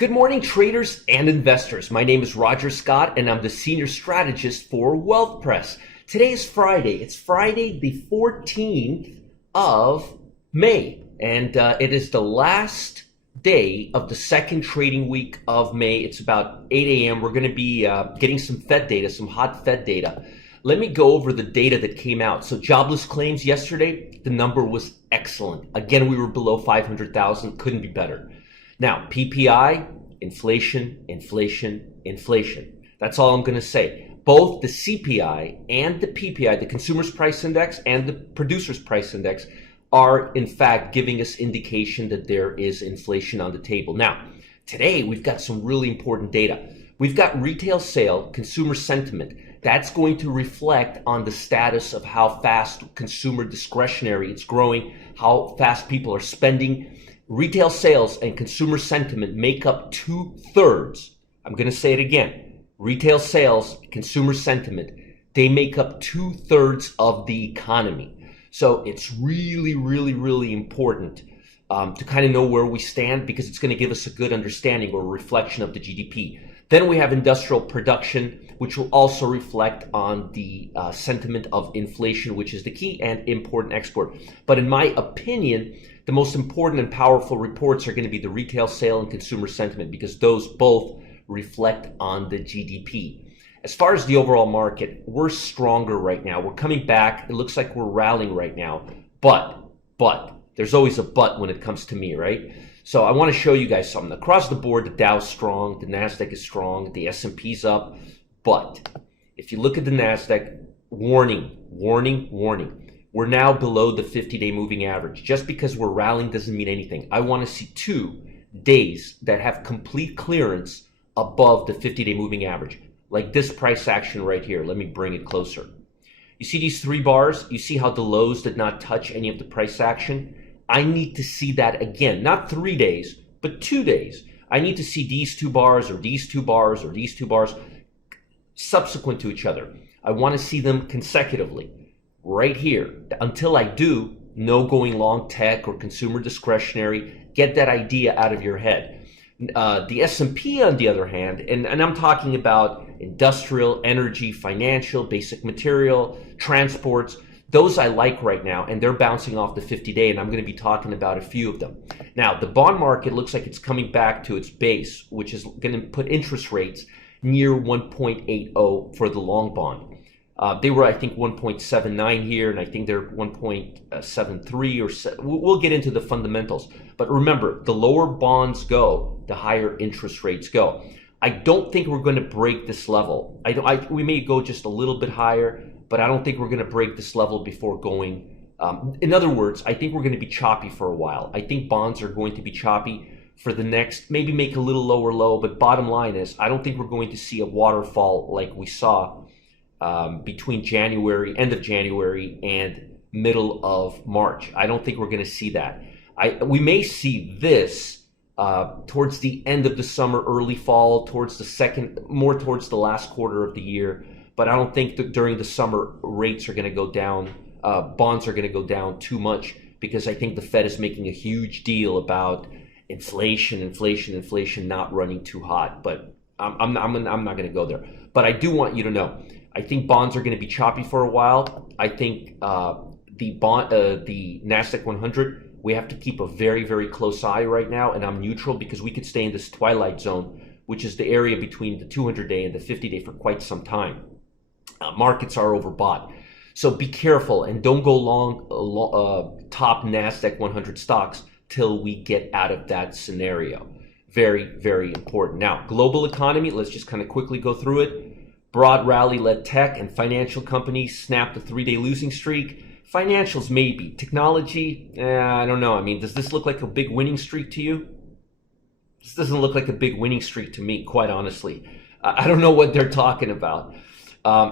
Good morning, traders and investors. My name is Roger Scott, and I'm the senior strategist for 𝗧𝗴𝗀𝗀. Today is Friday. It's Friday, the 14th of May, and it is the last day of the second trading week of May. It's about 8 a.m. We're going to be getting some Fed data, some hot Fed data. Let me go over the data that came out. So jobless claims yesterday, the number was excellent. Again, we were below 500,000. Couldn't be better. Now, PPI, inflation, inflation, inflation. That's all I'm going to say. Both the CPI and the PPI, the Consumer's Price Index and the Producer's Price Index, are in fact giving us indication that there is inflation on the table. Now, today we've got some really important data. We've got retail sale, consumer sentiment. That's going to reflect on the status of how fast consumer discretionary is growing, how fast people are spending. Retail sales and consumer sentiment make up 2/3. I'm going to say it again. Retail sales, consumer sentiment, they make up 2/3 of the economy. So it's really, really, really important to kind of know where we stand, because it's going to give us a good understanding or reflection of the GDP. Then we have industrial production, which will also reflect on the sentiment of inflation, which is the key, and import and export. But in my opinion, the most important and powerful reports are going to be the retail sale and consumer sentiment, because those both reflect on the GDP. As far as the overall market, we're stronger right now. We're coming back. It looks like we're rallying right now. But, there's always a but when it comes to me, right? So I want to show you guys something. Across the board, the Dow's strong, the Nasdaq is strong, the S&P's up. But if you look at the Nasdaq, warning, warning, warning. We're now below the 50-day moving average. Just because we're rallying doesn't mean anything. I want to see 2 days that have complete clearance above the 50-day moving average, like this price action right here. Let me bring it closer. You see these 3 bars? You see how the lows did not touch any of the price action? I need to see that again, not 3 days, but 2 days. I need to see these 2 bars or these 2 bars or these 2 bars subsequent to each other. I want to see them consecutively. Right here. Until I do, no going long tech or consumer discretionary. Get that idea out of your head. The S&P, on the other hand, and I'm talking about industrial, energy, financial, basic material, transports, those I like right now, and they're bouncing off the 50-day, and I'm going to be talking about a few of them. Now, the bond market looks like it's coming back to its base, which is going to put interest rates near 1.80 for the long bond. They were, I think, 1.79 here, and I think they're 1.73 or so. We'll get into the fundamentals. But remember, the lower bonds go, the higher interest rates go. I don't think we're going to break this level. We may go just a little bit higher, but I don't think we're going to break this level before going. In other words, I think we're going to be choppy for a while. I think bonds are going to be choppy for the next, maybe make a little lower low, but bottom line is, I don't think we're going to see a waterfall like we saw between January, end of January, and middle of March. I don't think we're going to see that. We may see this towards the end of the summer, early fall, towards the last quarter of the year. But I don't think that during the summer rates are going to go down, bonds are going to go down too much, because I think the Fed is making a huge deal about inflation not running too hot. But I'm not going to go there. But I do want you to know, I think bonds are going to be choppy for a while. I think the Nasdaq 100, we have to keep a very, very close eye right now, and I'm neutral, because we could stay in this twilight zone, which is the area between the 200-day and the 50-day for quite some time. Markets are overbought. So be careful and don't go long top Nasdaq 100 stocks till we get out of that scenario. Very, very important. Now, global economy, let's just kind of quickly go through it. Broad rally led tech and financial companies snapped a 3-day losing streak. Financials maybe. Technology, I don't know. I mean, does this look like a big winning streak to you? This doesn't look like a big winning streak to me, quite honestly. I don't know what they're talking about.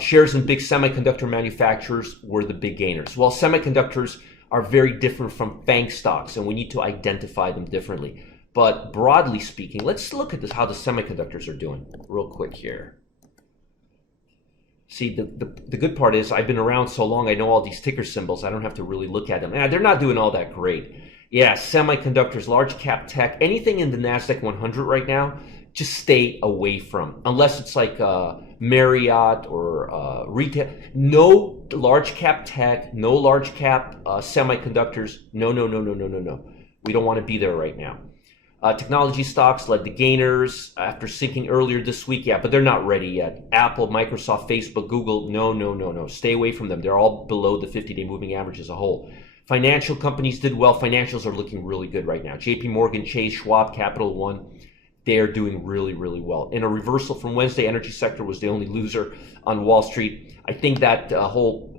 Shares in big semiconductor manufacturers were the big gainers. Well, semiconductors are very different from FANG stocks, and we need to identify them differently. But broadly speaking, let's look at this, how the semiconductors are doing real quick here. See, the good part is I've been around so long, I know all these ticker symbols. I don't have to really look at them. And they're not doing all that great. Yeah, semiconductors, large cap tech, anything in the Nasdaq 100 right now, just stay away from. Unless it's like Marriott or retail. No large cap tech, no large cap semiconductors. No, no, no, no, no, no, no. We don't want to be there right now. Technology stocks led the gainers after sinking earlier this week. Yeah, but they're not ready yet. Apple, Microsoft, Facebook, Google, no, no, no, no. Stay away from them. They're all below the 50-day moving average as a whole. Financial companies did well. Financials are looking really good right now. JP Morgan, Chase, Schwab, Capital One, they are doing really, really well. In a reversal from Wednesday, energy sector was the only loser on Wall Street. I think that whole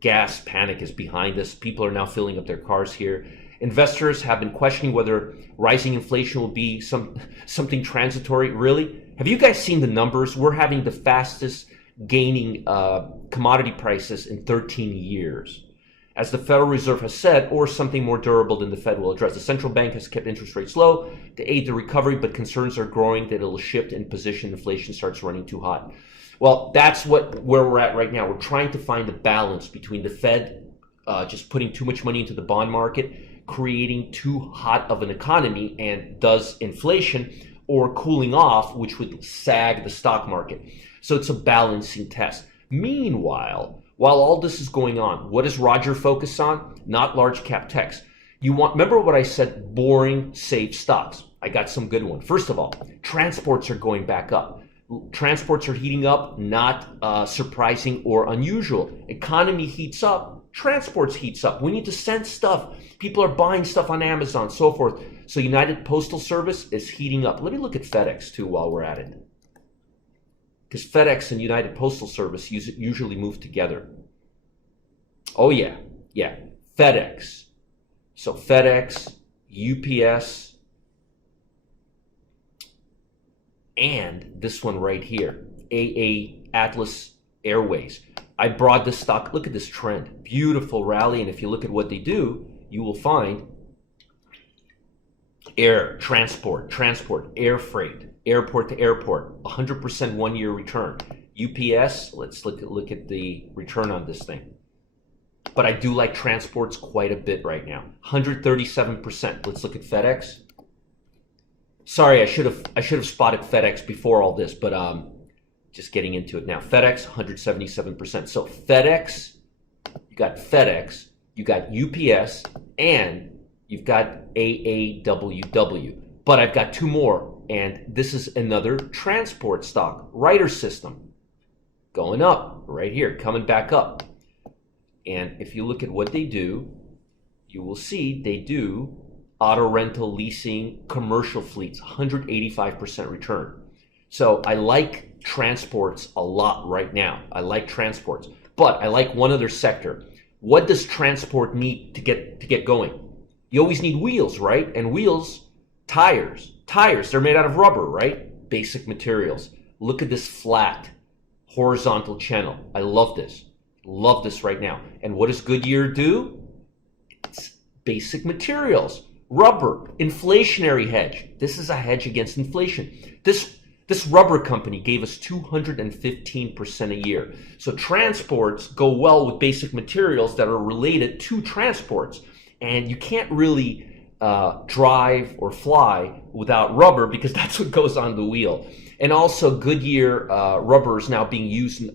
gas panic is behind us. People are now filling up their cars here. Investors have been questioning whether rising inflation will be something transitory. Really? Have you guys seen the numbers? We're having the fastest gaining commodity prices in 13 years. As the Federal Reserve has said, or something more durable than the Fed will address. The central bank has kept interest rates low to aid the recovery, but concerns are growing that it'll shift in position if inflation starts running too hot. Well, that's where we're at right now. We're trying to find a balance between the Fed just putting too much money into the bond market, creating too hot of an economy, and does inflation, or cooling off, which would sag the stock market. So it's a balancing test. Meanwhile, while all this is going on, what does Roger focus on? Not large cap techs. Remember what I said, boring, safe stocks. I got some good ones. First of all, transports are going back up. Transports are heating up, not surprising or unusual. Economy heats up, transports heats up. We need to send stuff. People are buying stuff on Amazon, so forth. So United Postal Service is heating up. Let me look at FedEx too while we're at it. Because FedEx and United Postal Service usually move together. Oh yeah, FedEx. So FedEx, UPS, and this one right here, AA Atlas Airways. I brought this stock. Look at this trend. Beautiful rally, and if you look at what they do, you will find air, transport, air freight, airport to airport, 100% 1-year return. UPS, let's look at the return on this thing. But I do like transports quite a bit right now. 137%. Let's look at FedEx. Sorry, I should have spotted FedEx before all this, but just getting into it now. FedEx, 177%. So FedEx, you got FedEx, you got UPS, and you've got AAWW. But I've got two more, and this is another transport stock, Ryder System, going up right here, coming back up. And if you look at what they do, you will see they do auto rental, leasing, commercial fleets, 185% return. So I like transports a lot right now. I like transports, but I like one other sector. What does transport need to get going? You always need wheels, right? And wheels, tires, they're made out of rubber, right? Basic materials. Look at this flat horizontal channel. I love this right now. And what does Goodyear do? It's basic materials, rubber, inflationary hedge. This is a hedge against inflation. This rubber company gave us 215% a year. So transports go well with basic materials that are related to transports. And you can't really drive or fly without rubber, because that's what goes on the wheel. And also Goodyear rubber is now being used in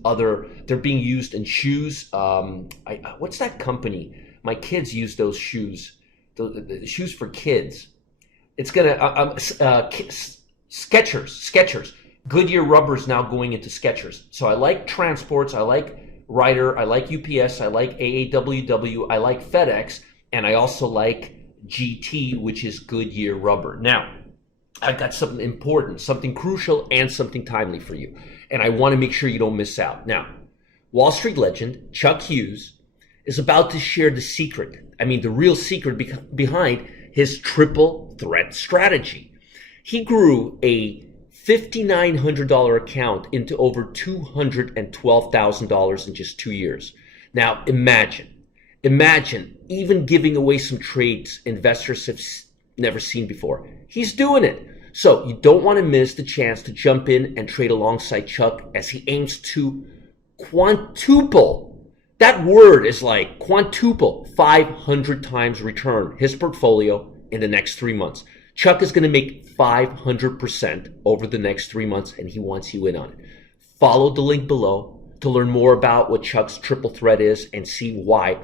they're being used in shoes. What's that company? My kids use those shoes, the shoes for kids. It's Skechers. Goodyear rubber is now going into Skechers. So I like transports, I like Ryder, I like UPS, I like AAWW, I like FedEx, and I also like GT, which is Goodyear rubber. Now, I've got something important, something crucial, and something timely for you. And I want to make sure you don't miss out. Now, Wall Street legend Chuck Hughes is about to share the secret. The real secret behind his triple threat strategy. He grew a $5,900 account into over $212,000 in just 2 years. Now, imagine even giving away some trades investors have never seen before. He's doing it. So you don't want to miss the chance to jump in and trade alongside Chuck as he aims to quintuple That word is like quintuple, 500 times return his portfolio in the next 3 months. Chuck is going to make 500% over the next 3 months, and he wants you in on it. Follow the link below to learn more about what Chuck's triple threat is and see why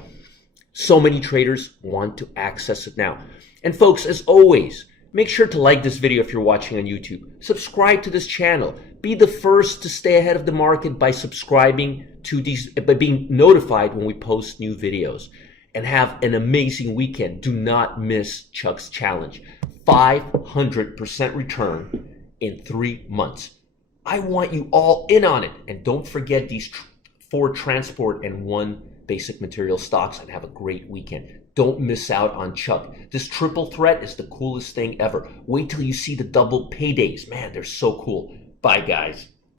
so many traders want to access it now. And folks, as always, make sure to like this video if you're watching on YouTube. Subscribe to this channel. Be the first to stay ahead of the market by subscribing to these, by being notified when we post new videos. And have an amazing weekend. Do not miss Chuck's challenge. 500% return in 3 months. I want you all in on it. And don't forget these 4 transport and 1 basic material stocks, and have a great weekend. Don't miss out on Chuck. This triple threat is the coolest thing ever. Wait till you see the double paydays. Man, they're so cool. Bye, guys.